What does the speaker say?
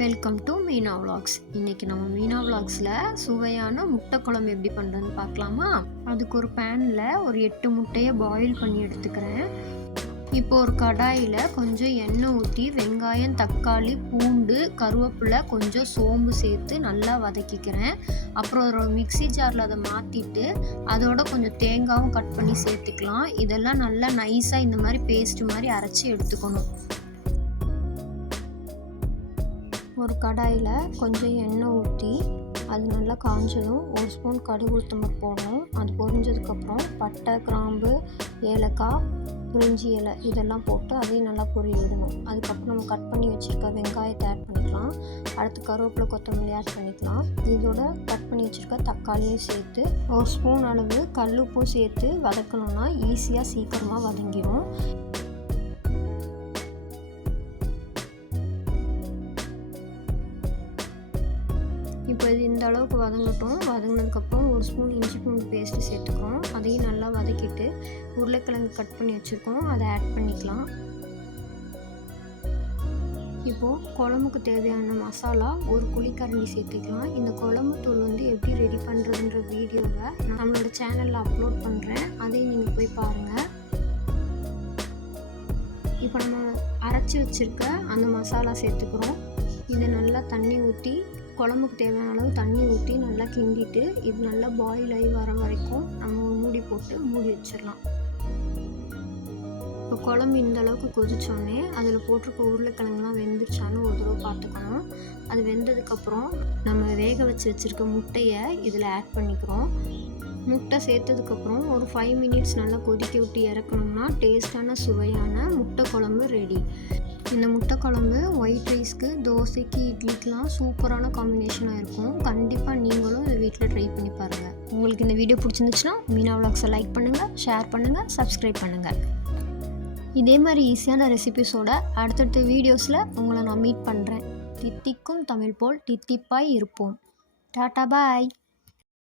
Welcome to Meena vlogs. இன்றைக்கி நம்ம மீனா விலாக்ஸில் சுவையான முட்டை குழம்பு எப்படி பண்ணுறதுன்னு பார்க்கலாமா? அதுக்கு ஒரு பேனில் ஒரு 8 முட்டையை பாயில் பண்ணி எடுத்துக்கிறேன். இப்போ ஒரு கடாயில் கொஞ்சம் எண்ணெய் ஊற்றி வெங்காயம், தக்காளி, பூண்டு, கருவேப்பிலை, கொஞ்சம் சோம்பு சேர்த்து நல்லா வதக்கிக்கிறேன். அப்புறம் ஒரு மிக்ஸி ஜாரில் அதை மாற்றிட்டு அதோட கொஞ்சம் தேங்காயும் கட் பண்ணி சேர்த்துக்கலாம். இதெல்லாம் நல்லா நைஸாக இந்த மாதிரி பேஸ்ட் மாதிரி அரைச்சி எடுத்துக்கணும். ஒரு கடாயில் கொஞ்சம் எண்ணெய் ஊற்றி அது நல்லா காஞ்சதும் 1 ஸ்பூன் கடுகு உளுத்தம்பருப்பு போடணும். அது பொரிஞ்சதுக்கப்புறம் பட்டை, கிராம்பு, ஏலக்காய், பிரிஞ்சி இலை இதெல்லாம் போட்டு அதையும் நல்லா பொரிய விடணும். அதுக்கப்புறம் நம்ம கட் பண்ணி வச்சுருக்க வெங்காயத்தை ஆட் பண்ணிக்கலாம். அடுத்து கருவேப்பிலை, கொத்தமல்லி ஆட் பண்ணிக்கலாம். இதோட கட் பண்ணி வச்சுருக்க தக்காளியும் சேர்த்து 1 ஸ்பூன் அளவு கல்லுப்பும் சேர்த்து வதக்கணும்னா ஈஸியாக சீக்கிரமாக வதங்கிடும். இப்போ இது இந்த அளவுக்கு வதங்கட்டும். வதங்கினதுக்கப்புறம் 1 ஸ்பூன் இஞ்சி பூண்டு பேஸ்ட்டு சேர்த்துக்கிறோம். அதையும் நல்லா வதக்கிட்டு உருளைக்கிழங்கு கட் பண்ணி வச்சுருக்கோம், அதை ஆட் பண்ணிக்கலாம். இப்போது குழம்புக்கு தேவையான மசாலா 1 குழிக்கரண்டி சேர்த்துக்கலாம். இந்த குழம்பு தூள் எப்படி ரெடி பண்ணுறதுன்ற வீடியோவை நம்மளோட சேனலில் அப்லோட் பண்ணுறேன், அதையும் நீங்கள் போய் பாருங்கள். இப்போ நம்ம அரைச்சி வச்சுருக்க அந்த மசாலா சேர்த்துக்கிறோம். இதை நல்லா தண்ணி ஊற்றி குழம்புக்கு தேவையான அளவு தண்ணி ஊற்றி நல்லா கிண்டிட்டு இது நல்லா பாயில் ஆகி வர வரைக்கும் நம்ம மூடி போட்டு மூடி வச்சிடலாம். இப்போ குழம்பு இந்த அளவுக்கு கொதிச்சோடனே அதில் போட்டிருக்க உருளைக்கிழங்குலாம் வெந்துருச்சான்னு ஒரு தடவை பார்த்துக்கணும். அது வெந்ததுக்கப்புறம் நம்ம வேக வச்சுருக்க முட்டையை இதில் ஆட் பண்ணிக்கிறோம். முட்டை சேர்த்ததுக்கப்புறம் ஒரு 5 மினிட்ஸ் நல்லா கொதிக்க விட்டு இறக்கணும்னா டேஸ்டான சுவையான முட்டை குழம்பு ரெடி. இந்த முட்டை குழம்பு ஒயிட் ரைஸ்க்கு, தோசைக்கு, இட்லிக்கெலாம் சூப்பரான காம்பினேஷனாக இருக்கும். கண்டிப்பாக நீங்களும் இதை வீட்டில் ட்ரை பண்ணி பாருங்கள். உங்களுக்கு இந்த வீடியோ பிடிச்சிருந்துச்சுன்னா மீனா விலாக்ஸை லைக் பண்ணுங்கள், ஷேர் பண்ணுங்கள், சப்ஸ்கிரைப் பண்ணுங்கள். இதே மாதிரி ஈஸியான ரெசிபிஸோட அடுத்தடுத்த வீடியோஸில் உங்களை நான் மீட் பண்ணுறேன். தித்திக்கும் தமிழ் போல் தித்திப்பாய் இருப்போம். டாட்டா பாய்.